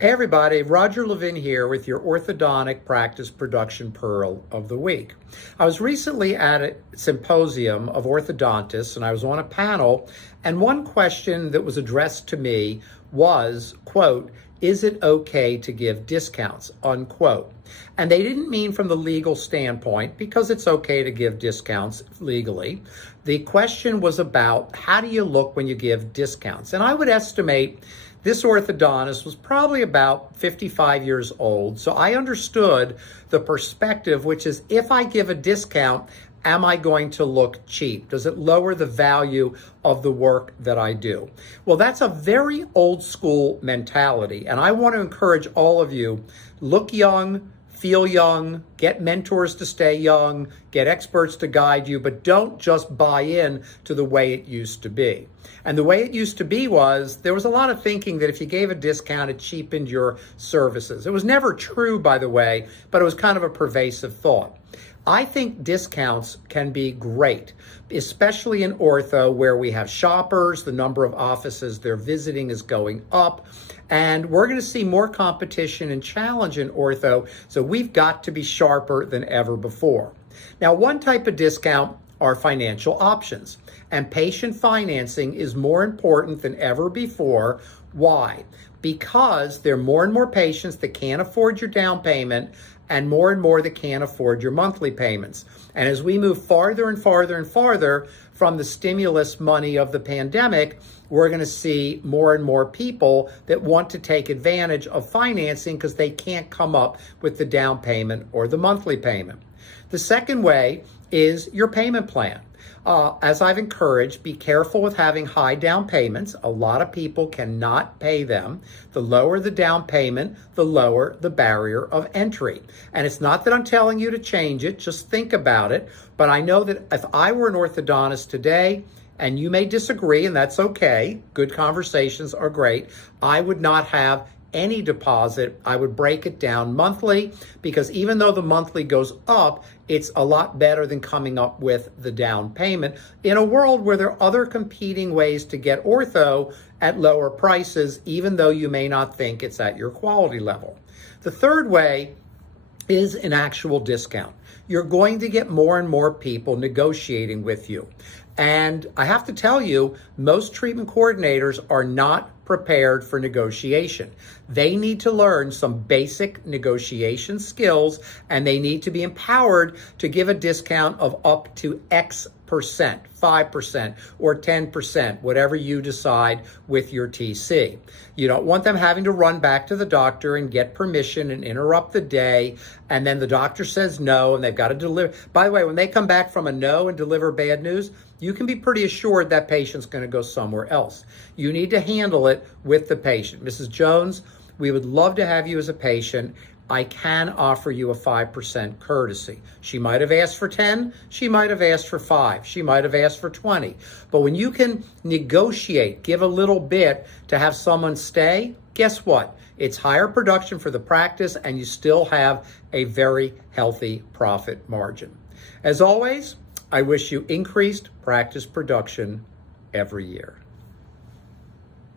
Hey everybody, Roger Levin here with your orthodontic practice production pearl of the week. I was recently at a symposium of orthodontists and I was on a panel, and one question that was addressed to me was, quote, "Is it okay to give discounts?" unquote. And they didn't mean from the legal standpoint, because it's okay to give discounts legally. The question was about, how do you look when you give discounts? And I would estimate this orthodontist was probably about 55 years old. So I understood the perspective, which is, if I give a discount, am I going to look cheap? Does it lower the value of the work that I do? Well, that's a very old school mentality. And I want to encourage all of you, look young, feel young, get mentors to stay young, get experts to guide you, but don't just buy in to the way it used to be. And the way it used to be was, there was a lot of thinking that if you gave a discount, it cheapened your services. It was never true, by the way, but it was kind of a pervasive thought. I think discounts can be great, especially in ortho, where we have shoppers, the number of offices they're visiting is going up, and we're going to see more competition and challenge in ortho, so we've got to be sharper than ever before. Now, one type of discount are financial options, and patient financing is more important than ever before. Why? Because there are more and more patients that can't afford your down payment, and more that can't afford your monthly payments. And as we move farther and farther and farther from the stimulus money of the pandemic, we're going to see more and more people that want to take advantage of financing because they can't come up with the down payment or the monthly payment. The second way is your payment plan. As I've encouraged, be careful with having high down payments. A lot of people cannot pay them. The lower the down payment, the lower the barrier of entry. And it's not that I'm telling you to change it, just think about it. But I know that if I were an orthodontist today, and you may disagree, and that's okay, good conversations are great, I would not have any deposit. I would break it down monthly, because even though the monthly goes up, it's a lot better than coming up with the down payment in a world where there are other competing ways to get ortho at lower prices, even though you may not think it's at your quality level. The third way is an actual discount. You're going to get more and more people negotiating with you. And I have to tell you, most treatment coordinators are not prepared for negotiation. They need to learn some basic negotiation skills, and they need to be empowered to give a discount of up to X percent, 5% or 10%, whatever you decide with your TC. You don't want them having to run back to the doctor and get permission and interrupt the day, and then the doctor says no, and they've got to deliver. By the way, when they come back from a no and deliver bad news, you can be pretty assured that patient's going to go somewhere else. You need to handle it with the patient. Mrs. Jones, we would love to have you as a patient. I can offer you a 5% courtesy. She might have asked for 10, she might have asked for 5, she might have asked for 20. But when you can negotiate, give a little bit to have someone stay, guess what? It's higher production for the practice, and you still have a very healthy profit margin. As always, I wish you increased practice production every year.